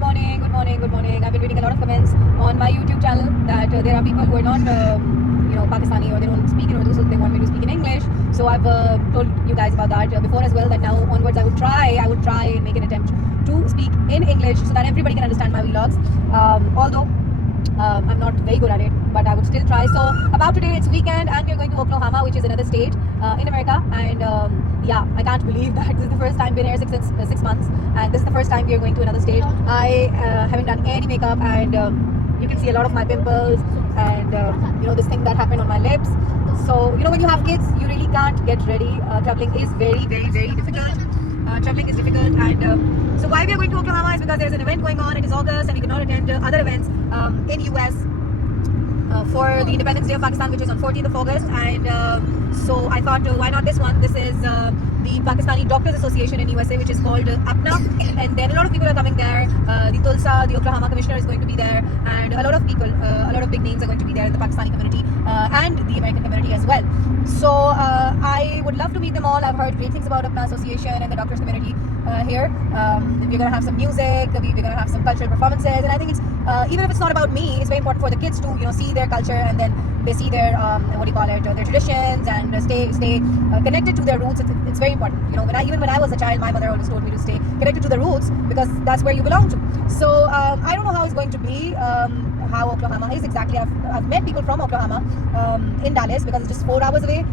good morning. I've been reading a lot of comments on my YouTube channel that there are people who are not, Pakistani, or they don't speak in Urdu, so they want me to speak in English. So I've told you guys about that before as well. That now onwards, I would try and make an attempt to speak in English so that everybody can understand my vlogs. Although I'm not very good at it, but I would still try. So about today, it's weekend and we're going to Oklahoma, which is another state in America. And yeah, I can't believe that this is the first time. Been here since 6 months, and this is the first time we are going to another state. I haven't done any makeup, and you can see a lot of my pimples and this thing that happened on my lips. So when you have kids, you really can't get ready. Traveling is very, very, very difficult. Traveling is difficult, and so why we are going to Oklahoma is because there's an event going on. It is August, and we cannot attend other events in US for the Independence Day of Pakistan, which is on 14th of August. And so I thought, why not this one? This is the Pakistani Doctors Association in USA, which is called APNA, and then a lot of people are coming there. The Tulsa, the Oklahoma commissioner is going to be there, and a lot of people, a lot of big names are going to be there in the Pakistani community and the American community as well. So I would love to meet them all. I've heard great things about APNA Association and the doctors community here. We're going to have some music, we're going to have some cultural performances, and I think it's even if it's not about me, it's very important for the kids to see their culture, and then they see their their traditions, and stay connected to their roots. It's very important. When I was a child, my mother always told me to stay connected to the roots because that's where you belong to. So I don't know how it's going to be, how Oklahoma is exactly. I've met people from Oklahoma in Dallas because it's just 4 hours away,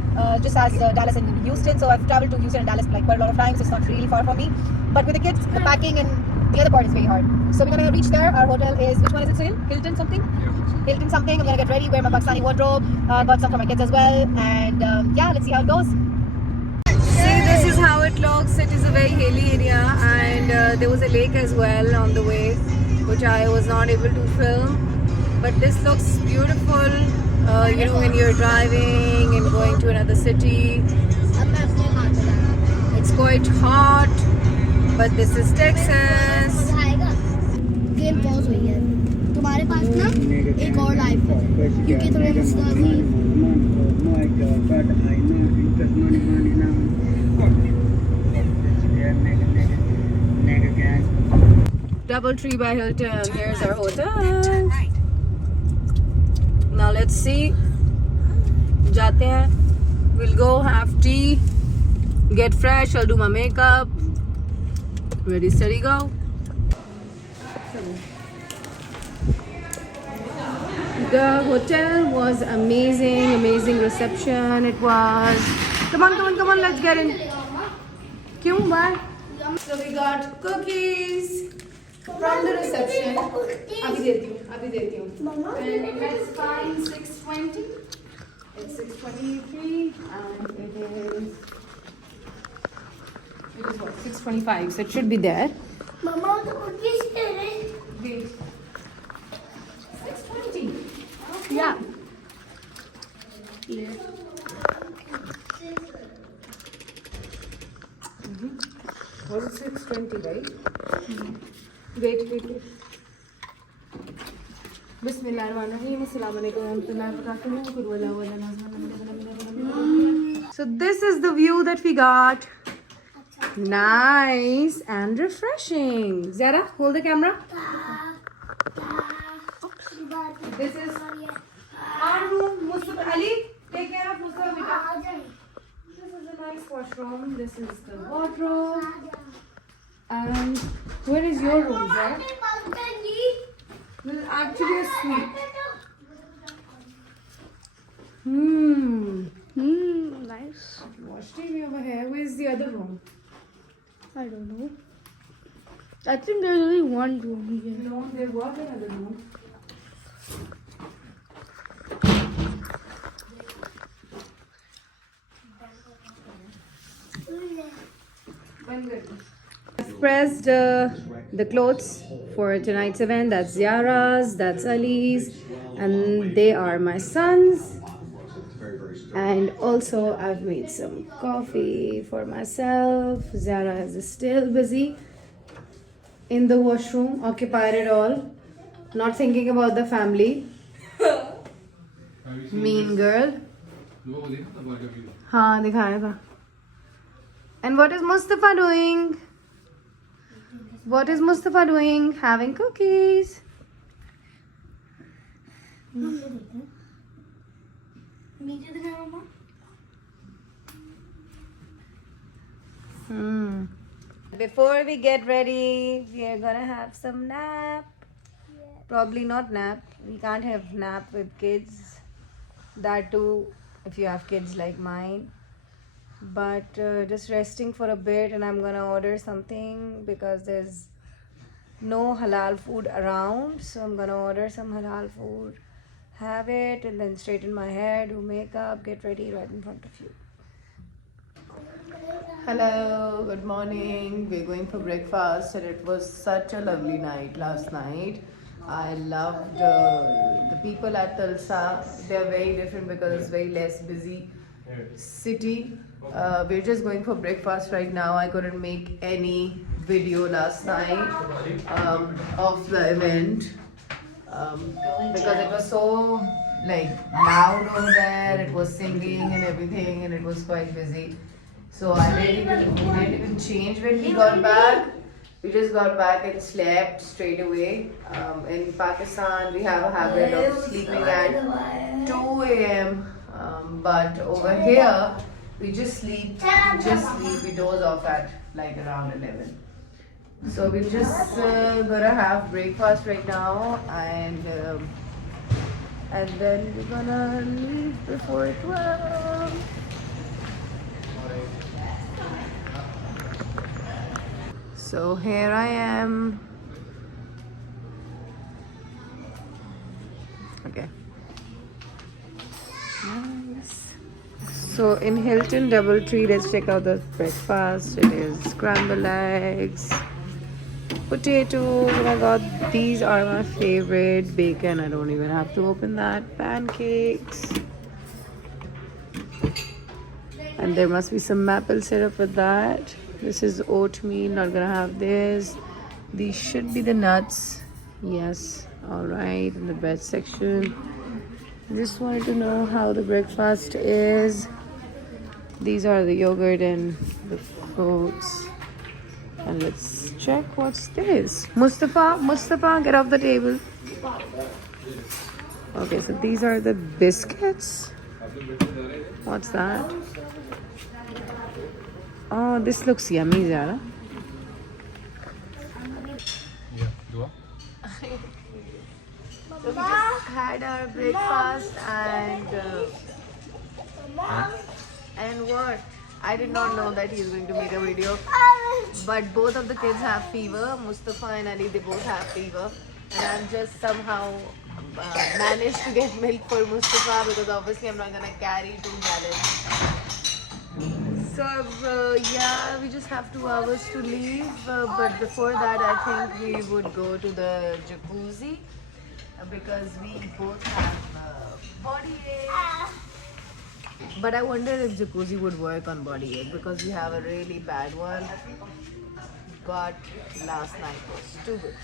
just as Dallas and Houston. So I've traveled to Houston and Dallas quite a lot of times. So it's not really far from me. But with the kids, the packing and the other part is very hard. So we're gonna reach there. Our hotel is, which one is it, Sunil? Hilton something. I'm gonna get ready, wear my Pakistani wardrobe, got some for my kids as well, and yeah, let's see how it goes. See, this is how it looks. It is a very hilly area, and there was a lake as well on the way, which I was not able to film. But this looks beautiful, when you're driving and going to another city. It's quite hot, but this is Texas. Game pause हुई है तुम्हारे पास ना एक और life है क्योंकि थोड़े मुस्ताजी DoubleTree by Hilton. Here's our hotel. Now let's see. जाते हैं. We'll go have tea, get fresh. I'll do my makeup. Ready, steady, go. The hotel was amazing reception. It was. Come on, let's get in. Kyun, why? So we got cookies from the reception. अभी देती हूँ. And let's find 620. It's 623 and it is what, 625. So it should be there. मम्मा तो cookies तेरे Wait. 620. Yeah. Was it 620, right? Wait. So this is the view that we got. Nice and refreshing. Zara, hold the camera. This is our room. Mustafa Ali, take care of Mustafa. This is a nice washroom. This is the wardrobe. And where is your room, Zara? This is actually a suite. nice Wash TV over here. Where's the other room? I don't know I think there's only one room here No, there was another room. I've pressed the clothes for tonight's event. That's Ziara's, that's Ali's, and they are my sons. And also I've made some coffee for myself. Zara is still busy in the washroom, occupied it all, not thinking about the family. Mean girl. हाँ दिखाया था. And what is Mustafa doing? What is Mustafa doing? Having cookies. नीचे दिखाओ मम्मा. Before we get ready, we are gonna have some nap. Probably not nap. We can't have nap with kids. That too, if you have kids like mine. But just resting for a bit, and I'm gonna order something because there's no halal food around. So I'm gonna order some halal food, have it, and then straighten my hair, do makeup, get ready right in front of you. Hello, good morning. We're going for breakfast, and it was such a lovely night last night. I loved the people at Tulsa. They're very different because it's very less busy city. We're just going for breakfast right now. I couldn't make any video last night of the event because it was so like loud over there. It was singing and everything, and it was quite busy. So we didn't even change when we got back. We just got back and slept straight away. In Pakistan, we have a habit of sleeping at 2 a.m. But over here, we just sleep. We doze off at like around 11. So we're just gonna have breakfast right now, and then we're gonna leave before 12. So here I am. Okay. Nice. So in Hilton DoubleTree, let's check out the breakfast. It is scrambled eggs, potatoes, and I got these are my favorite. Bacon, I don't even have to open that. Pancakes. And there must be some maple syrup with that. This is oatmeal, not gonna have this. These should be the nuts. Yes, alright, in the bread section. Just wanted to know how the breakfast is. These are the yogurt and the fruits. And let's check what's this. Mustafa, get off the table. Okay, so these are the biscuits. What's that? Oh, this looks yummy, Zara. So we just had our breakfast and what? I did not know that he's going to make a video. But both of the kids have fever. Mustafa and Ali, they both have fever. And I've just somehow managed to get milk for Mustafa because obviously I'm not going to carry 2 gallons. So yeah, we just have 2 hours to leave, but before that I think we would go to the jacuzzi because we both have body ache. But I wonder if jacuzzi would work on body ache because we have a really bad one. But last night was too good.